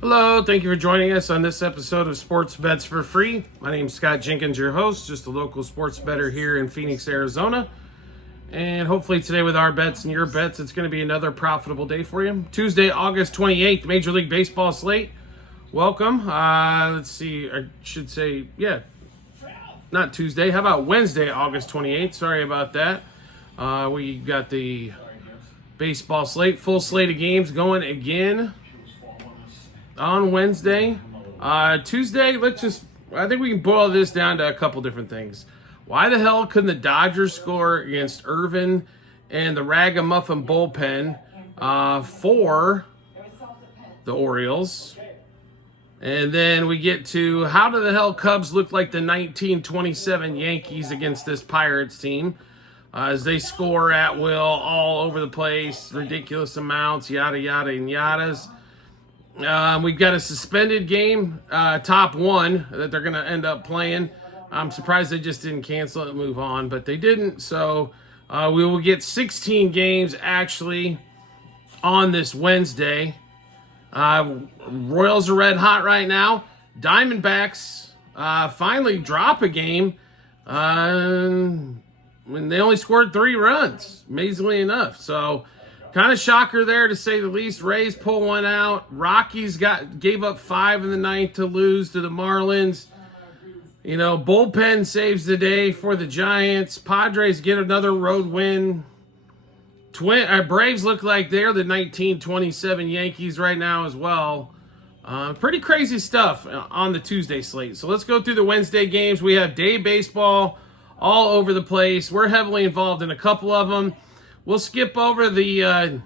Hello, thank you for joining us on this episode of Sports Bets for Free. My name is Scott Jenkins, your host, just a local sports bettor here in Phoenix, Arizona. And hopefully today with our bets and your bets, it's going to be another profitable day for you. Tuesday, August 28th, Major League Baseball slate. Welcome. Let's see, I should say, not Tuesday. How about Wednesday, August 28th? Sorry about that. We got the baseball slate, full slate of games going again on Wednesday. Tuesday, I think we can boil this down to a couple different things. Why the hell couldn't the Dodgers score against Irvin and the Ragamuffin bullpen for the Orioles? And then we get to how do the hell Cubs look like the 1927 Yankees against this Pirates team as they score at will all over the place, ridiculous amounts, yada, yada, and yadas. We've got a suspended game, top one, that they're going to end up playing. I'm surprised they just didn't cancel it and move on, but they didn't. So we will get 16 games actually on this Wednesday. Royals are red hot right now. Diamondbacks finally drop a game. When they only scored 3 runs, amazingly enough. So kind of shocker there, to say the least. Rays pull one out. Rockies gave up 5 in the ninth to lose to the Marlins. You know, bullpen saves the day for the Giants. Padres get another road win. Braves look like they're the 1927 Yankees right now as well. Pretty crazy stuff on the Tuesday slate. So let's go through the Wednesday games. We have day baseball all over the place. We're heavily involved in a couple of them. We'll skip over the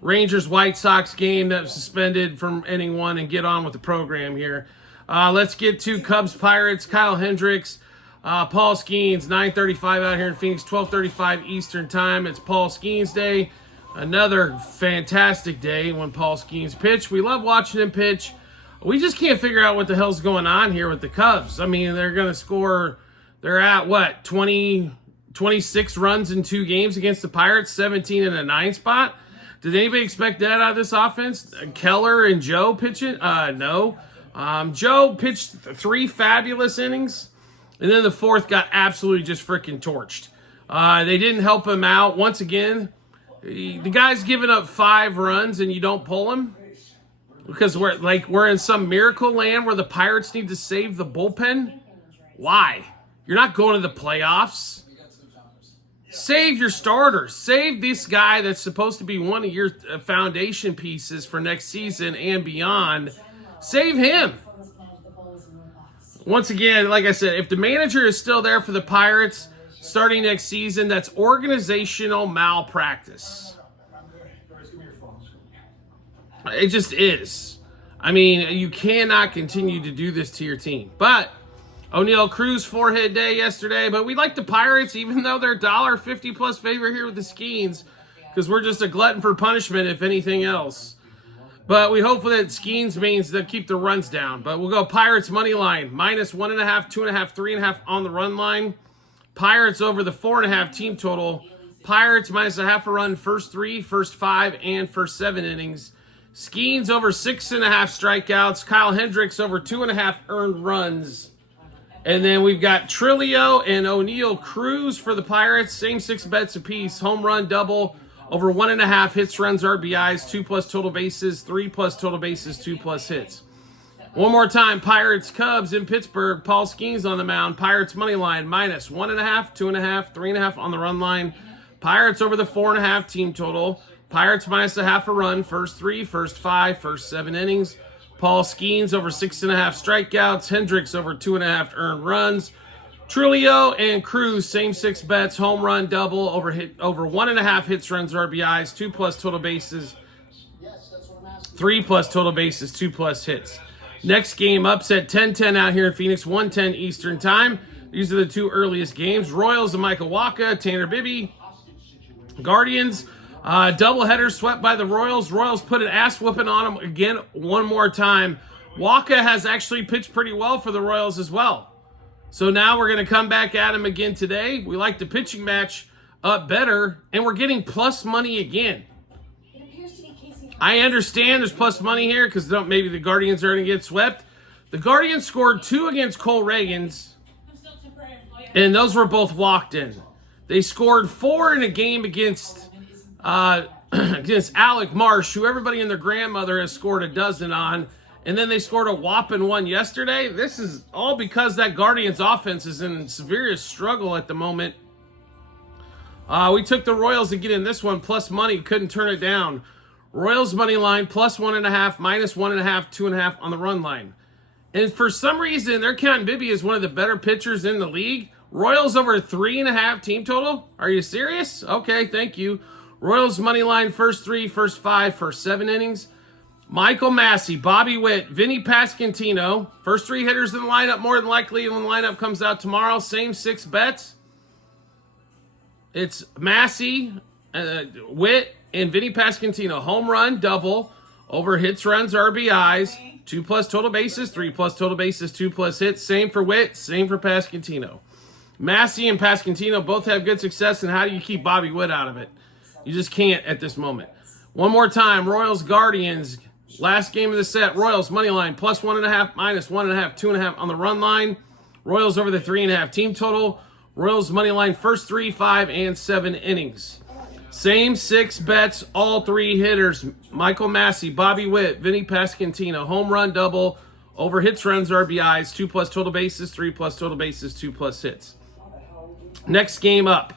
Rangers-White Sox game that was suspended from inning 1 and get on with the program here. Let's get to Cubs-Pirates. Kyle Hendricks, Paul Skeens, 9:35 out here in Phoenix, 12:35 Eastern Time. It's Paul Skeens Day. Another fantastic day when Paul Skeens pitched. We love watching him pitch. We just can't figure out what the hell's going on here with the Cubs. I mean, they're going to score, they're at, 26 runs in 2 games against the Pirates, 17 in a 9 spot. Did anybody expect that out of this offense? Keller and Joe pitching? No. Joe pitched 3 fabulous innings, and then the 4th got absolutely just freaking torched. They didn't help him out. Once again, the guy's giving up 5 runs and you don't pull him because we're in some miracle land where the Pirates need to save the bullpen. Why? You're not going to the playoffs. Save your starters. Save this guy that's supposed to be one of your foundation pieces for next season and beyond. Save him. Once again, like I said, if the manager is still there for the Pirates starting next season, that's organizational malpractice. It just is. I mean, you cannot continue to do this to your team. But O'Neal Cruz forehead day yesterday, but we like the Pirates, even though they're $1.50 plus favorite here with the Skeens, because we're just a glutton for punishment, if anything else. But we hope that Skeens means they'll keep the runs down. But we'll go Pirates money line, -1.5, 2.5, 3.5 on the run line. Pirates over the 4.5 team total. Pirates -0.5 a run, first 3, first 5, and first 7 innings. Skeens over 6.5 strikeouts. Kyle Hendricks over 2.5 earned runs. And then we've got Trilio and O'Neal Cruz for the Pirates. Same 6 bets apiece. Home run double over 1.5 hits, runs, RBIs, 2+ total bases, 3+ total bases, 2+ hits. One more time, Pirates, Cubs in Pittsburgh. Paul Skeens on the mound. Pirates money line, -1.5, 2.5, 3.5 on the run line. Pirates over the 4.5 team total. Pirates -0.5 a run, first 3, first 5, first 7 innings. Paul Skeens over 6.5 strikeouts. Hendricks over 2.5 earned runs. Trilio and Cruz, same 6 bets. Home run double over 1.5 hits, runs, RBIs, 2+ total bases, 3+ total bases, 2+ hits. Next game, upset 10-10 out here in Phoenix, 1:10 Eastern Time. These are the 2 earliest games. Royals and Michael Wacha, Tanner Bibby. Guardians, doubleheader swept by the Royals. Royals put an ass whooping on them again one more time. Wacha has actually pitched pretty well for the Royals as well. So now we're going to come back at him again today. We like the pitching match up better, and we're getting plus money again. I understand there's plus money here because maybe the Guardians are going to get swept. The Guardians scored 2 against Cole Reagans, and those were both walked in. They scored 4 in a game against against Alec Marsh, who everybody and their grandmother has scored a dozen on, and then they scored a whopping 1 yesterday. This is all because that Guardians offense is in severest struggle at the moment. We took the Royals to get in this one, plus money, couldn't turn it down. Royals money line, plus 1.5, minus 1.5, 2.5 on the run line. And for some reason, they're counting Bibby as one of the better pitchers in the league. Royals over 3.5 team total? Are you serious? Okay, thank you. Royals money line, first 3, first 5, first 7 innings. Michael Massey, Bobby Witt, Vinny Pasquantino. First 3 hitters in the lineup, more than likely when the lineup comes out tomorrow. Same 6 bets. It's Massey, Witt, and Vinny Pasquantino. Home run, double, over hits, runs, RBIs, 2+ total bases, 3+ total bases, 2+ hits. Same for Witt, same for Pasquantino. Massey and Pasquantino both have good success, and how do you keep Bobby Witt out of it? You just can't at this moment. One more time, Royals Guardians. Last game of the set, Royals money line, plus 1.5, minus 1.5, 2.5 on the run line. Royals over the 3.5 team total. Royals money line, first 3, 5, and 7 innings. Same 6 bets, all 3 hitters. Michael Massey, Bobby Witt, Vinny Pasquantino. Home run, double, over hits, runs, RBIs, 2+ total bases, 3+ total bases, 2+ hits. Next game up.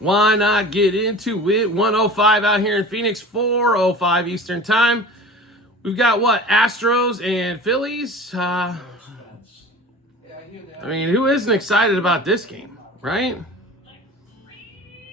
Why not get into it? 1:05 out here in Phoenix, 4:05 Eastern time. We've got what? Astros and Phillies. I mean, who isn't excited about this game, right?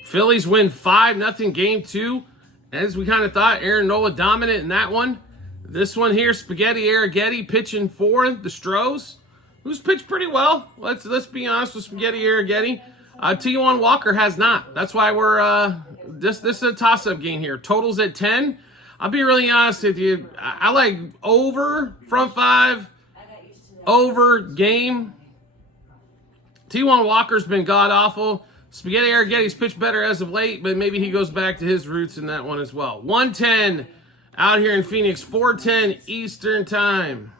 Phillies win 5-0 game 2. As we kind of thought, Aaron Nola dominant in that one. This one here, Spaghetti Arrighetti pitching for the Stros, who's pitched pretty well. Let's be honest with Spaghetti Arrighetti. T1 Walker has not. That's why we're this is a toss-up game here. Totals at 10. I'll be really honest with you. I like over front 5, over game. T1 Walker's been god-awful. Spaghetti Arrighetti's pitched better as of late, but maybe he goes back to his roots in that one as well. 1:10 out here in Phoenix, 4:10 Eastern time.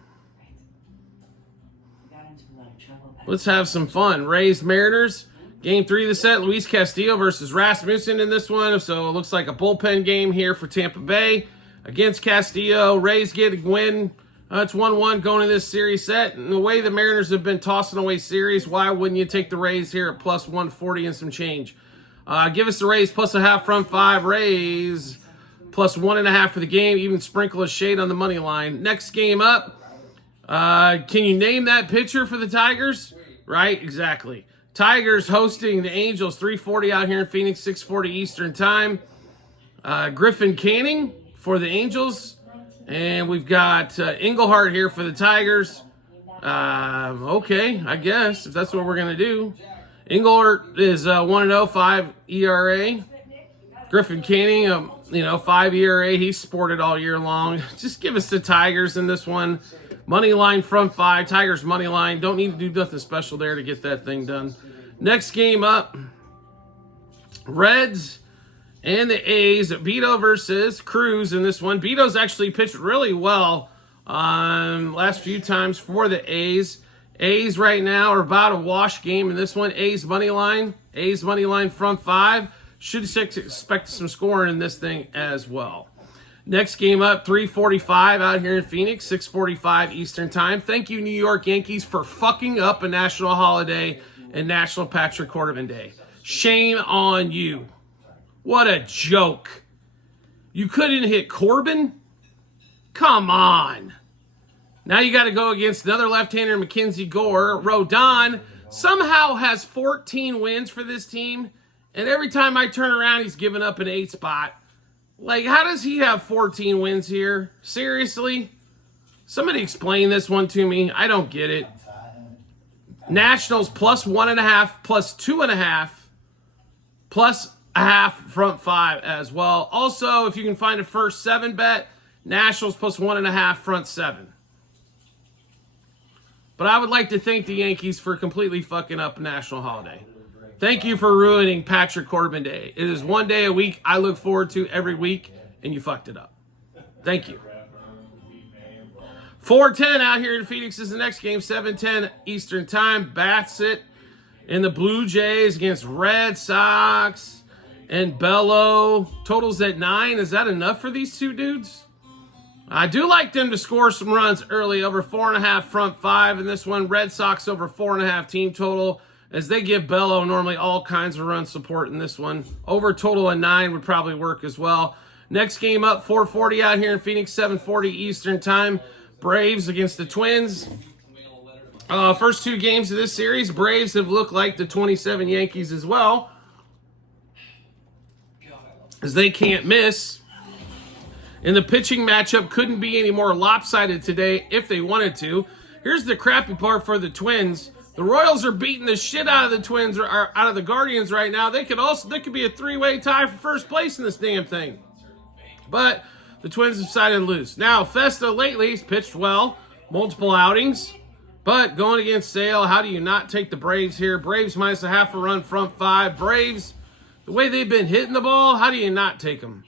Let's have some fun. Rays Mariners. Game 3 of the set, Luis Castillo versus Rasmussen in this one. So it looks like a bullpen game here for Tampa Bay against Castillo. Rays get a win. It's 1-1 going to this series set. And the way the Mariners have been tossing away series, why wouldn't you take the Rays here at plus 140 and some change? Give us the Rays plus a half front 5. Rays plus 1.5 for the game. Even sprinkle a shade on the money line. Next game up. Can you name that pitcher for the Tigers? Right, exactly. Tigers hosting the Angels, 3:40 out here in Phoenix, 6:40 Eastern time. Griffin Canning for the Angels. And we've got Englehart here for the Tigers. Okay, I guess, if that's what we're going to do. Englehart is 1-0, 5 ERA. Griffin Canning, 5 ERA. He's sported all year long. Just give us the Tigers in this one. Money line front 5. Tigers money line. Don't need to do nothing special there to get that thing done. Next game up. Reds and the A's. Beto versus Cruz in this one. Beto's actually pitched really well last few times for the A's. A's right now are about a wash game in this one. A's money line. A's money line front 5. Should expect some scoring in this thing as well. Next game up, 3:45 out here in Phoenix, 6:45 Eastern time. Thank you, New York Yankees, for fucking up a national holiday and National Patrick Corbin Day. Shame on you. What a joke. You couldn't hit Corbin? Come on. Now you got to go against another left-hander, Mackenzie Gore. Rodon somehow has 14 wins for this team, and every time I turn around, he's giving up an 8 spot. Like, how does he have 14 wins here? Seriously? Somebody explain this one to me. I don't get it. Nationals plus 1.5, plus 2.5, plus a half front 5 as well. Also, if you can find a first 7 bet, Nationals plus 1.5 front 7. But I would like to thank the Yankees for completely fucking up a national holiday. Thank you for ruining Patrick Corbin Day. It is one day a week I look forward to every week, and you fucked it up. Thank you. 4:10 out here in Phoenix is the next game, 7:10 Eastern Time. Bassett and the Blue Jays against Red Sox and Bello. Totals at 9. Is that enough for these two dudes? I do like them to score some runs early, over 4.5 front 5 in this one. Red Sox over 4.5 team total, as they give Bello normally all kinds of run support in this one. Over total of 9 would probably work as well. Next game up, 4:40 out here in Phoenix, 7:40 Eastern Time. Braves against the Twins. First two games of this series, Braves have looked like the 27 Yankees as well, as they can't miss. And the pitching matchup couldn't be any more lopsided today if they wanted to. Here's the crappy part for the Twins. The Royals are beating the shit out of the Twins, or out of the Guardians right now. They could be a 3-way tie for first place in this damn thing. But the Twins decided to lose. Now, Festa lately has pitched well, multiple outings. But going against Sale, how do you not take the Braves here? Braves minus a half a run, front 5. Braves, the way they've been hitting the ball, how do you not take them?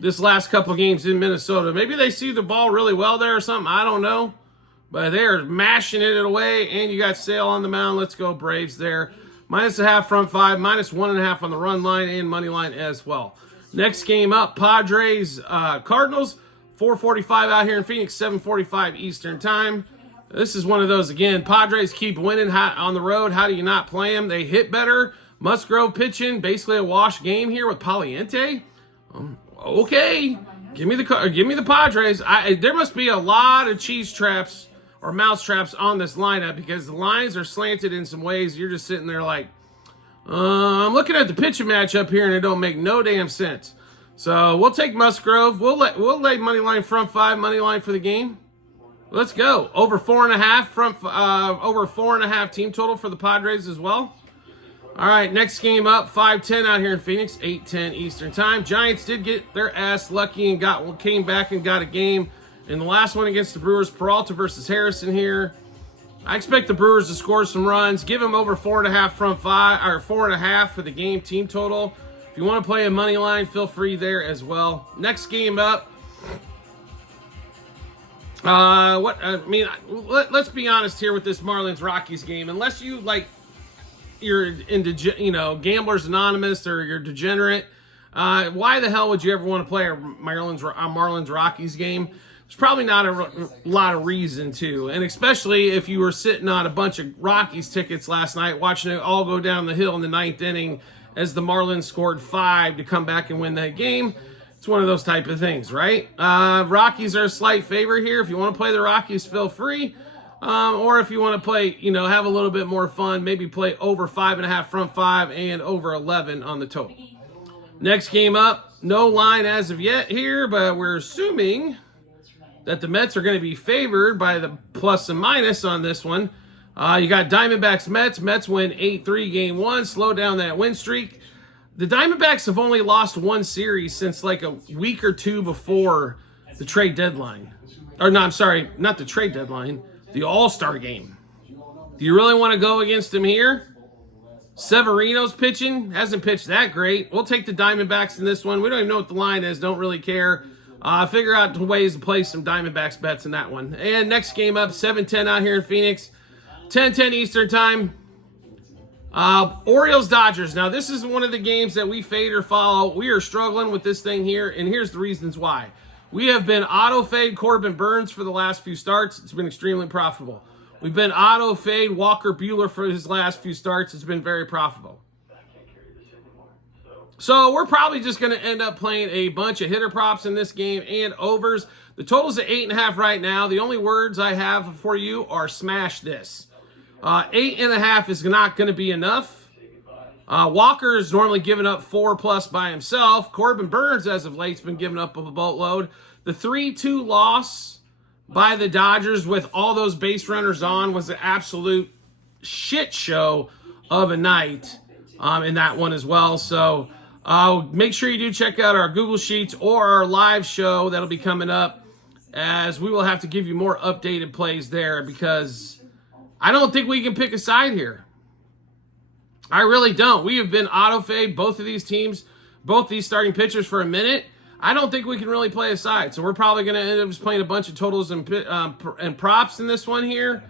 This last couple games in Minnesota. Maybe they see the ball really well there or something. I don't know. But they're mashing it away, and you got Sale on the mound. Let's go Braves there. Minus a half, front 5. Minus 1.5 on the run line and money line as well. Next game up, Padres, Cardinals, 4:45 out here in Phoenix, 7:45 Eastern Time. This is one of those, again, Padres keep winning on the road. How do you not play them? They hit better. Musgrove pitching, basically a wash game here with Poliente. Okay, give me the Padres. There must be a lot of cheese traps or mouse traps on this lineup, because the lines are slanted in some ways. You're just sitting there like, I'm looking at the pitching matchup here, and it don't make no damn sense. So we'll take Musgrove. We'll lay money line front 5, money line for the game. Let's go. Over 4.5 over 4.5 team total for the Padres as well. All right, next game up, 5:10 out here in Phoenix, 8:10 Eastern Time. Giants did get their ass lucky and came back and got a game in the last one against the Brewers. Peralta versus Harrison here. I expect the Brewers to score some runs. Give them over 4.5 front 5, or 4.5 for the game team total. If you want to play a money line, feel free there as well. Next game up. Let's be honest here with this Marlins Rockies game. Unless you you're into, Gamblers Anonymous, or you're degenerate, why the hell would you ever want to play a Marlins Rockies game? There's probably not a lot of reason to, and especially if you were sitting on a bunch of Rockies tickets last night, watching it all go down the hill in the 9th inning as the Marlins scored 5 to come back and win that game. It's one of those type of things, right? Rockies are a slight favorite here. If you want to play the Rockies, feel free. Or if you want to play, have a little bit more fun, maybe play over 5.5 front 5 and over 11 on the total. Next game up, no line as of yet here, but we're assuming that the Mets are going to be favored by the plus and minus on this one. You got Diamondbacks, Mets. Mets win 8-3 game 1, slow down that win streak. The Diamondbacks have only lost one series since like a week or two before the trade deadline. Or no, I'm sorry, not the trade deadline, the All-Star game. Do you really want to go against them here? Severino's pitching, hasn't pitched that great. We'll take the Diamondbacks in this one. We don't even know what the line is, don't really care. Figure out ways to play some Diamondbacks bets in that one. And next game up, 7:10 out here in Phoenix, 10:10 Eastern Time. Orioles Dodgers. Now this is one of the games that we fade or follow. We are struggling with this thing here, and here's the reasons why. We have been auto fade Corbin Burns for the last few starts. It's been extremely profitable. We've been auto fade Walker Buehler for his last few starts. It's been very profitable. So we're probably just going to end up playing a bunch of hitter props in this game and overs. The total's at 8.5 right now. The only words I have for you are smash this. 8.5 is not going to be enough. Walker is normally giving up 4+ by himself. Corbin Burns, as of late, has been giving up a boatload. The 3-2 loss by the Dodgers with all those base runners on was an absolute shit show of a night in that one as well. So make sure you do check out our Google Sheets or our live show that'll be coming up, as we will have to give you more updated plays there, because I don't think we can pick a side here. I really don't. We have been auto-fade both of these teams, both these starting pitchers for a minute. I don't think we can really play a side. So we're probably going to end up just playing a bunch of totals and props in this one here.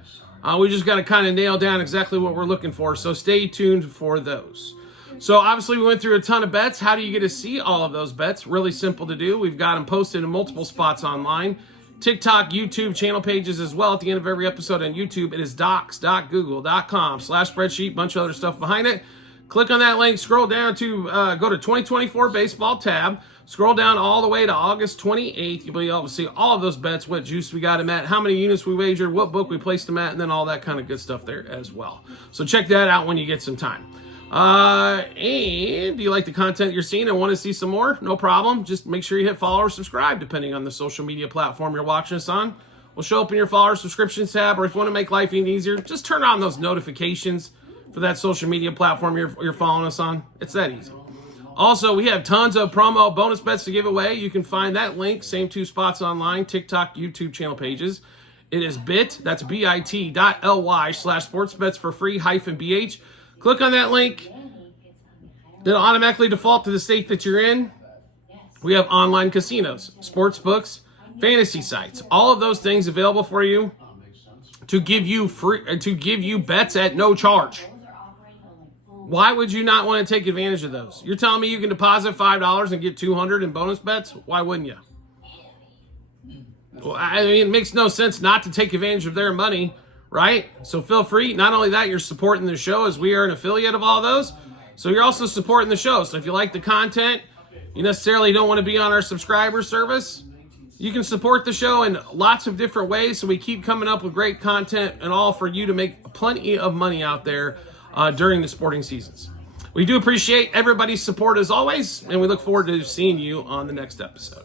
We just got to kind of nail down exactly what we're looking for. So stay tuned for those. So obviously we went through a ton of bets. How do you get to see all of those bets? Really simple to do. We've got them posted in multiple spots online. TikTok, YouTube channel pages as well. At the end of every episode on YouTube, it is docs.google.com/spreadsheet, bunch of other stuff behind it. Click on that link, scroll down to, go to 2024 baseball tab, scroll down all the way to August 28th. You'll be able to see all of those bets, what juice we got them at, how many units we wagered, what book we placed them at, and then all that kind of good stuff there as well. So check that out when you get some time. And do you like the content you're seeing and want to see some more? No problem. Just make sure you hit follow or subscribe depending on the social media platform you're watching us on. We'll show up in your follower subscriptions tab, or if you want to make life even easier, just turn on those notifications for that social media platform you're following us on. It's that easy. Also, we have tons of promo bonus bets to give away. You can find that link, same two spots online, TikTok, YouTube channel pages. It is that's bit.ly/sportsbets for free -BH. Click on that link. It'll automatically default to the state that you're in. We have online casinos, sports books, fantasy sites, all of those things available for you to give you bets at no charge. Why would you not want to take advantage of those? You're telling me you can deposit $5 and get $200 in bonus bets? Why wouldn't you? Well, I mean, it makes no sense not to take advantage of their money, right? So feel free. Not only that, you're supporting the show as we are an affiliate of all those. So you're also supporting the show. So if you like the content, you necessarily don't want to be on our subscriber service, you can support the show in lots of different ways. So we keep coming up with great content and all for you to make plenty of money out there during the sporting seasons. We do appreciate everybody's support as always, and we look forward to seeing you on the next episode.